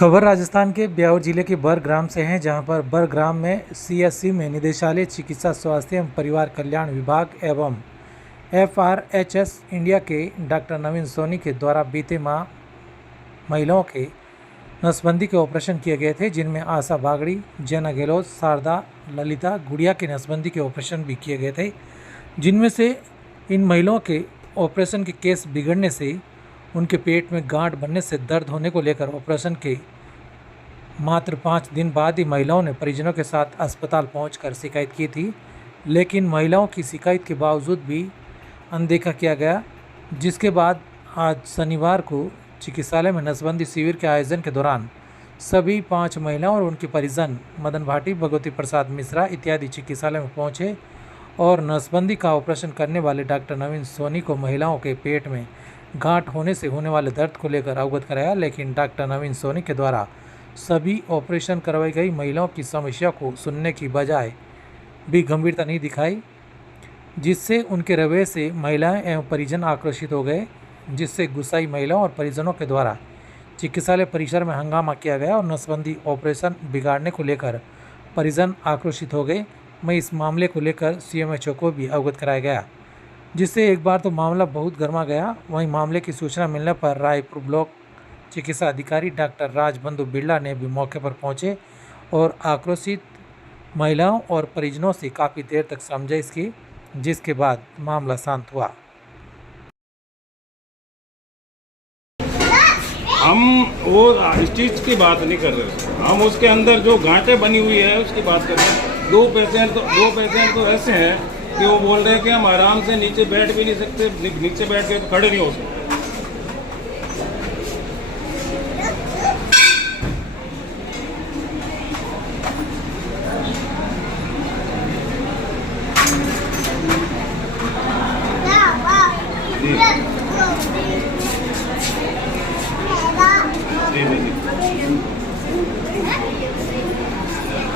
खबर राजस्थान के ब्यावर जिले के बर ग्राम से है, जहां पर बर ग्राम में सीएससी में निदेशालय चिकित्सा स्वास्थ्य एवं परिवार कल्याण विभाग एवं एफआरएचएस इंडिया के डॉक्टर नवीन सोनी के द्वारा बीते माह महिलाओं के नसबंदी के ऑपरेशन किए गए थे, जिनमें आशा बागड़ी, जना गहलोत, शारदा, ललिता, गुड़िया के नसबंदी के ऑपरेशन भी किए गए थे। जिनमें से इन महिलाओं के ऑपरेशन के केस बिगड़ने से, उनके पेट में गांठ बनने से दर्द होने को लेकर ऑपरेशन के मात्र 5 दिन बाद ही महिलाओं ने परिजनों के साथ अस्पताल पहुंचकर शिकायत की थी, लेकिन महिलाओं की शिकायत के बावजूद भी अनदेखा किया गया। जिसके बाद आज शनिवार को चिकित्सालय में नसबंदी शिविर के आयोजन के दौरान सभी 5 महिलाओं और उनके परिजन मदन भाटी, भगवती प्रसाद मिश्रा इत्यादि चिकित्सालय में पहुंचे और नसबंदी का ऑपरेशन करने वाले डॉक्टर नवीन सोनी को महिलाओं के पेट में गांठ होने से होने वाले दर्द को लेकर अवगत कराया, लेकिन डॉक्टर नवीन सोनी के द्वारा सभी ऑपरेशन करवाई गई महिलाओं की समस्या को सुनने की बजाय भी गंभीरता नहीं दिखाई, जिससे उनके रवैये से महिलाएं एवं परिजन आक्रोशित हो गए, जिससे गुस्साई महिलाओं और परिजनों के द्वारा चिकित्सालय परिसर में हंगामा किया गया और नसबंदी ऑपरेशन बिगाड़ने को लेकर परिजन आक्रोशित हो गए। मैं इस मामले को लेकर सीएमएचओ को भी अवगत कराया गया, जिससे एक बार तो मामला बहुत गर्मा गया। वहीं मामले की सूचना मिलने पर रायपुर ब्लॉक चिकित्सा अधिकारी डॉक्टर राजबंधु बिरला ने भी मौके पर पहुंचे और आक्रोशित महिलाओं और परिजनों से काफ़ी देर तक समझाइश की, जिसके बाद मामला शांत हुआ। हम वो स्टिच की बात नहीं कर रहे, हम उसके अंदर जो गांठें बनी हुई है उसकी बात कर रहे हैं। दो पेशेंट तो ऐसे हैं कि वो बोल रहे हैं कि हम आराम से नीचे बैठ भी नहीं सकते, नीचे बैठ के तो खड़े नहीं हो सकते।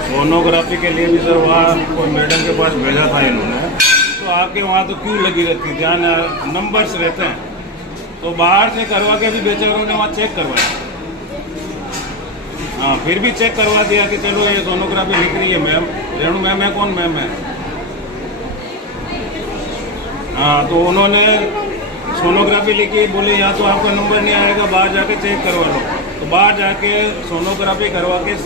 सोनोग्राफी के लिए भी सर वहाँ कोई मैडम के पास भेजा था इन्होंने, तो आपके वहाँ तो क्यों लगी रहती है, ध्यान नंबर्स रहते हैं, तो बाहर से करवा के भी बेचारों ने वहाँ चेक करवाया। हाँ, फिर भी चेक करवा दिया कि चलो ये सोनोग्राफी लिख रही है मैम, रेणु मैम है, कौन मैम है। हाँ, तो उन्होंने सोनोग्राफी लिखी, बोले या तो आपका नंबर नहीं आएगा, बाहर जाके चेक करवा लो। तो बाहर जाके सोनोग्राफी करवा के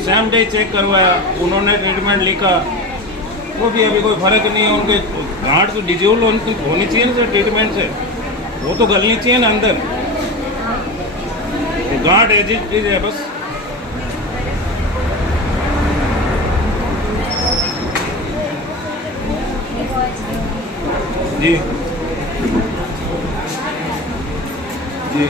सेम डे चेक करवाया, उन्होंने ट्रीटमेंट लिखा, वो भी अभी कोई फर्क नहीं है। उनके गांठ तो डिजोल्व होनी चाहिए ना सर, ट्रीटमेंट से वो तो गलनी चाहिए ना अंदर, तो गांठ एज है बस। जी जी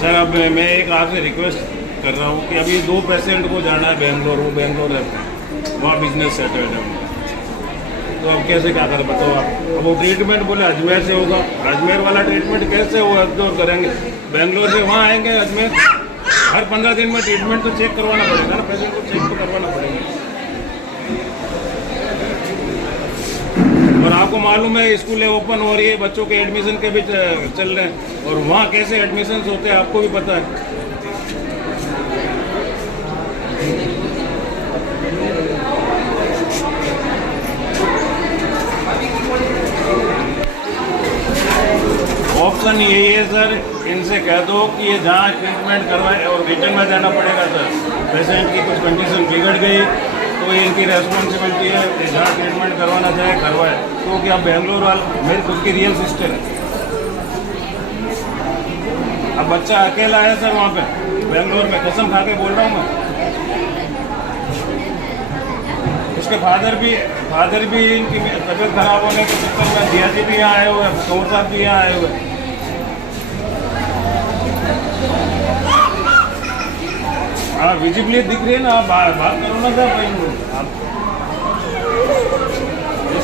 सर, अब मैं एक आपसे रिक्वेस्ट कर रहा हूँ कि अभी 2 पेशेंट को जाना है बेंगलोर, वो बेंगलोर रहते हैं, वहाँ बिजनेस सेटल्ड है, तो अब कैसे क्या करें बताओ आप। अब वो ट्रीटमेंट बोले अजमेर से होगा, अजमेर वाला ट्रीटमेंट कैसे वो अब्जॉर्व करेंगे, बेंगलोर से वहाँ आएंगे अजमेर, हर 15 दिन में ट्रीटमेंट तो चेक करवाना पड़ेगा ना, पेशेंट को चेक तो करवाना पड़ेगा। और आपको मालूम है स्कूलें ओपन हो रही है, बच्चों के एडमिशन के भी चल रहे हैं, और वहाँ कैसे एडमिशन्स होते हैं आपको भी पता है। ऑप्शन यही है सर, इनसे कह दो कि ये जहाँ ट्रीटमेंट करवाए और रिटर्न में जाना पड़ेगा सर। पेशेंट की कुछ कंडीशन बिगड़ गई तो ये इनकी रेस्पॉन्सिबिलिटी है कि जहाँ ट्रीटमेंट करवाना चाहे करवाए, क्योंकि अब बेंगलोर वाले मेरी खुद की रियल सिस्टर है। अब बच्चा अकेला है सर वहाँ पे बेंगलोर में, कसम खा के बोल रहा हूँ मैं। उसके फादर भी इनकी तबीयत खराब होने के चक्कर में दिया जी भी यहाँ आए हुए हैं, कौर साहब भी यहाँ आए हुए हैं। हाँ, विजिबली दिख रही है ना, आप बात करो ना सर, आप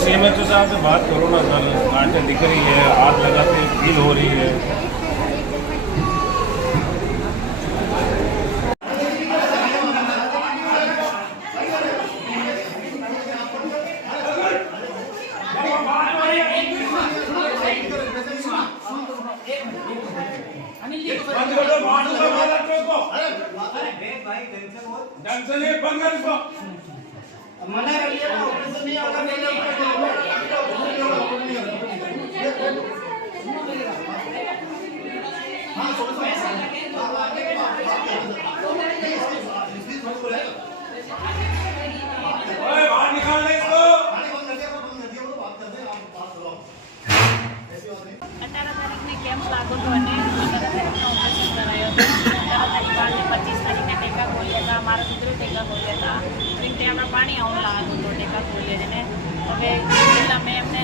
सीएमएचओ साहब से बात करो ना सर, गांठें दिख रही है, हाथ लगाते फील हो रही है। ढंग से नहीं, बंद कर इसको। मना कर लिया ना, ऑपरेशन नहीं होगा, हाँ बाहर निकाल ले इसको। 18 તારીખને કેમ્પ लागू तो અને 18 તારીખનો ઓપરેશન કરાયો હતો. 18 તારીખ બાદ 25 તારીખને ટેકા ખોલ્યા હતા. મારા મિત્રો ટેકા ખોલ્યા હતા. અને ત્યાં પાણી આવું લાગ્યું હતું ટેકા ખોલ્યા છે ને હવે પેલા મેં એમને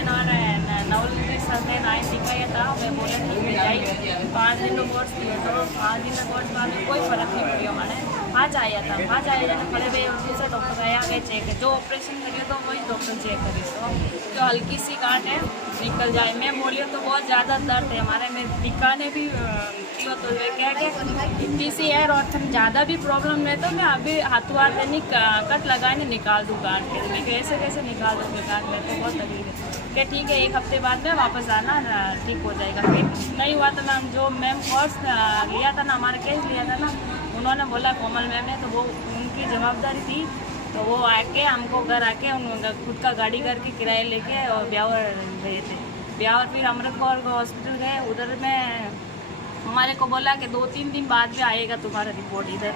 નવલજી સાથે નાય શીખાયા હતા. હવે બોલે ઠીક है जाइए 5 दिन कोर्स किया तो 5 दिन कोर्स में कोई फर्क नहीं पड़ियो मैंने आज आया था. आज आया जाने पड़े भाई दूसरा डॉक्टर आया के चेक जो ऑपरेशन करियो तो वही डॉक्टर चेक करी तो जो हल्की सी गांठ है निकल जाए. मैं बोलियो तो बहुत ज़्यादा दर्द है हमारे में दिखाने भी किया तो वे क्या कि इतनी सी है और ज़्यादा भी प्रॉब्लम है तो मैं अभी हाथों हाथ कट लगाने निकाल दूँ गांठ के. मैं कैसे कैसे निकाल दूँगी गांठ में तो बहुत तकलीफ है कि ठीक है 1 हफ्ते बाद में वापस आना ठीक हो जाएगा. फिर नहीं हुआ तो मैम जो मैम कोर्स लिया था ना हमारा केस लिया था ना उन्होंने बोला कोमल मैम ने तो वो उनकी जवाबदारी थी तो वो आके हमको घर आके खुद का गाड़ी करके किराए लेके और ब्यावर गए थे. ब्यावर फिर अमृत कौर हॉस्पिटल गए. उधर में हमारे को बोला कि 2-3 दिन बाद में आएगा तुम्हारा रिपोर्ट. इधर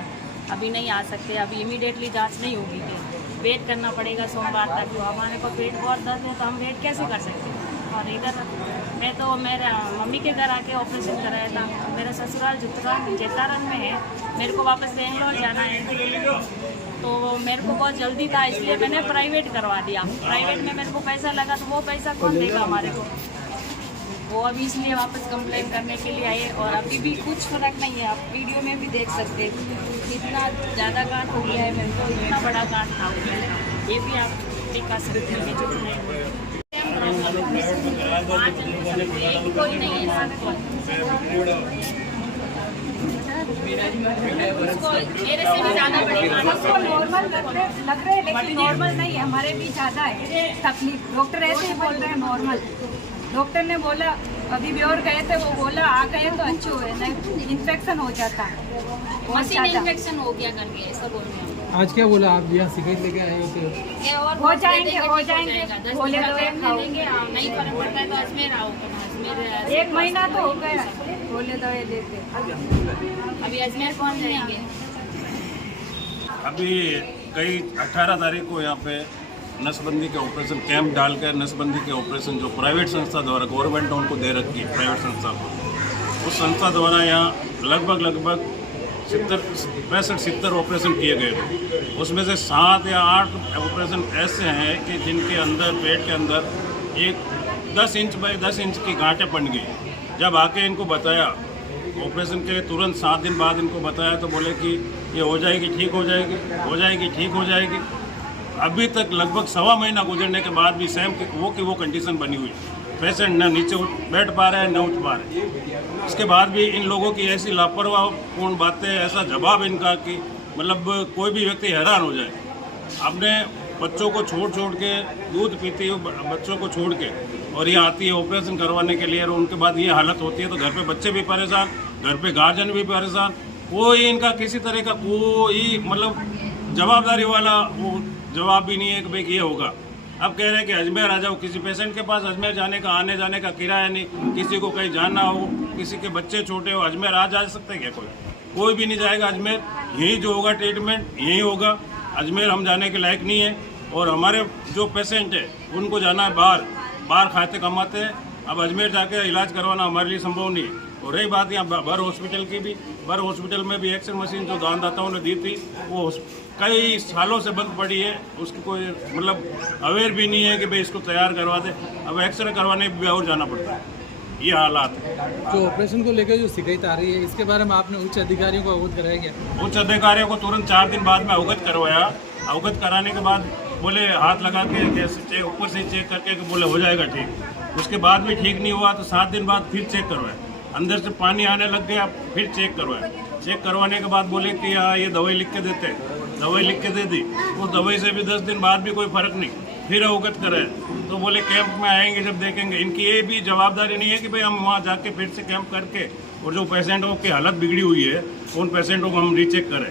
अभी नहीं आ सकते, अभी इमीडिएटली जांच नहीं होगी, वेट करना पड़ेगा सोमवार तक. तो हमारे को पेट बहुत दर्द है तो हम वेट कैसे कर सकते हैं. और इधर मैं तो मेरा मम्मी के घर आके ऑपरेशन कराया था. मेरा ससुराल जेतारन में है. मेरे को वापस बेंगलोर जाना है तो मेरे को बहुत जल्दी था इसलिए मैंने प्राइवेट करवा दिया. प्राइवेट में मेरे को पैसा लगा तो वो पैसा कौन देगा हमारे को. वो अभी इसलिए वापस कंप्लेन करने के लिए आए और अभी भी कुछ फर्क नहीं है. आप वीडियो में भी देख सकते हैं इतना ज़्यादा गांठ हो गया है मेरे को. इतना बड़ा गांठ था ये भी आप दिखा सकते हैं जो कोई नहीं है उसको मेरे से भी ज़्यादा पड़ेगा. नॉर्मल लग रहे लेकिन नॉर्मल नहीं है. हमारे भी ज़्यादा है तकलीफ. डॉक्टर ऐसे ही बोल रहे हैं नॉर्मल. डॉक्टर ने बोला अभी भी और गए थे वो बोला आ गए तो अच्छे हुए नहीं इन्फेक्शन हो जाता है. मशीन इन्फेक्शन हो गया करके ऐसा बोल रहे हैं. आज क्या बोला आप यहाँ शिकायत लेके आए हो तो ये और हो जाएंगे बोले बोले दवाई मिलेंगे. नहीं फर्क पड़ता है तो अजमेर आओ. अजमेर 1 महीना तो हो गया बोले दवाई लेते. अभी अजमेर पहुंच जाएंगे. अभी कई 18 तारीख को यहाँ पे नसबंदी के ऑपरेशन कैंप डालकर नसबंदी के ऑपरेशन जो प्राइवेट संस्था द्वारा गवर्नमेंट ने उनको दे रखी है प्राइवेट संस्था को उस संस्था द्वारा यहाँ लगभग 65-70 ऑपरेशन किए गए थे. उसमें से 7 या 8 ऑपरेशन ऐसे हैं कि जिनके अंदर पेट के अंदर एक 10 इंच बाई 10 इंच की गांठें बन गई. जब आके इनको बताया ऑपरेशन के तुरंत 7 दिन बाद इनको बताया तो बोले कि ये हो जाएगी ठीक हो जाएगी ठीक हो जाएगी. अभी तक लगभग 1.25 महीना गुजरने के बाद भी सेम वो कंडीशन बनी हुई है. पेशेंट न नीचे बैठ पा रहे हैं न उठ पा रहे. इसके बाद भी इन लोगों की ऐसी लापरवाहपूर्ण बातें ऐसा जवाब इनका कि मतलब कोई भी व्यक्ति हैरान हो जाए. अपने बच्चों को छोड़ के दूध पीती है बच्चों को छोड़ के और ये आती है ऑपरेशन करवाने के लिए और उनके बाद ये हालत होती है तो घर पे बच्चे भी परेशान घर पे गार्जियन भी परेशान. कोई इनका किसी तरह का कोई मतलब जवाबदारी वाला वो जवाब भी नहीं है कि भाई ये होगा. अब कह रहे हैं कि अजमेर आ जाओ. किसी पेशेंट के पास अजमेर जाने का आने जाने का किराया नहीं. किसी को कहीं जाना हो किसी के बच्चे छोटे हो अजमेर आ जा सकते हैं क्या. कोई भी नहीं जाएगा अजमेर. यही जो होगा ट्रीटमेंट यही होगा. अजमेर हम जाने के लायक नहीं है और हमारे जो पेशेंट है उनको जाना है बाहर खाते कमाते हैं. अब अजमेर जाकर इलाज करवाना हमारे लिए संभव नहीं है. और रही बात यहाँ बर हॉस्पिटल की भी बर हॉस्पिटल में भी एक्सरे मशीन जो दानदाताओं ने दी थी वो कई सालों से बंद पड़ी है. उसकी कोई मतलब अवेयर भी नहीं है कि भाई इसको तैयार करवा दे. अब एक्सरे करवाने भी और जाना पड़ता है. ये हालात है. जो ऑपरेशन को लेकर जो शिकायत आ रही है इसके बारे में आपने उच्च अधिकारियों को अवगत कराया गया. उच्च अधिकारियों को तुरंत 4 दिन बाद में अवगत करवाया. अवगत कराने के बाद बोले हाथ लगा के ऊपर से चेक करके बोले हो जाएगा ठीक. उसके बाद भी ठीक नहीं हुआ तो 7 दिन बाद फिर चेक करवाया. अंदर से पानी आने लग गया. फिर चेक करवाया. चेक करवाने के बाद बोले कि हाँ ये दवाई लिख के देते हैं. दवाई लिख के दे दी. उस दवाई से भी 10 दिन बाद भी कोई फर्क नहीं. फिर अवगत करें, तो बोले कैंप में आएंगे जब देखेंगे। इनकी ये भी जवाबदारी नहीं है कि भाई हम वहाँ जाके फिर से कैंप करके और जो पेशेंटों की हालत बिगड़ी हुई है उन पेशेंटों को हम रीचेक करें।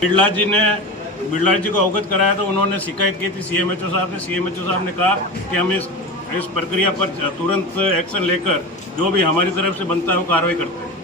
बिरला जी को अवगत कराया तो उन्होंने शिकायत की थी CMHO साहब ने। CMHO साहब ने कहा कि हम इस प्रक्रिया पर तुरंत एक्शन लेकर जो भी हमारी तरफ से बनता है वो कार्रवाई करते हैं।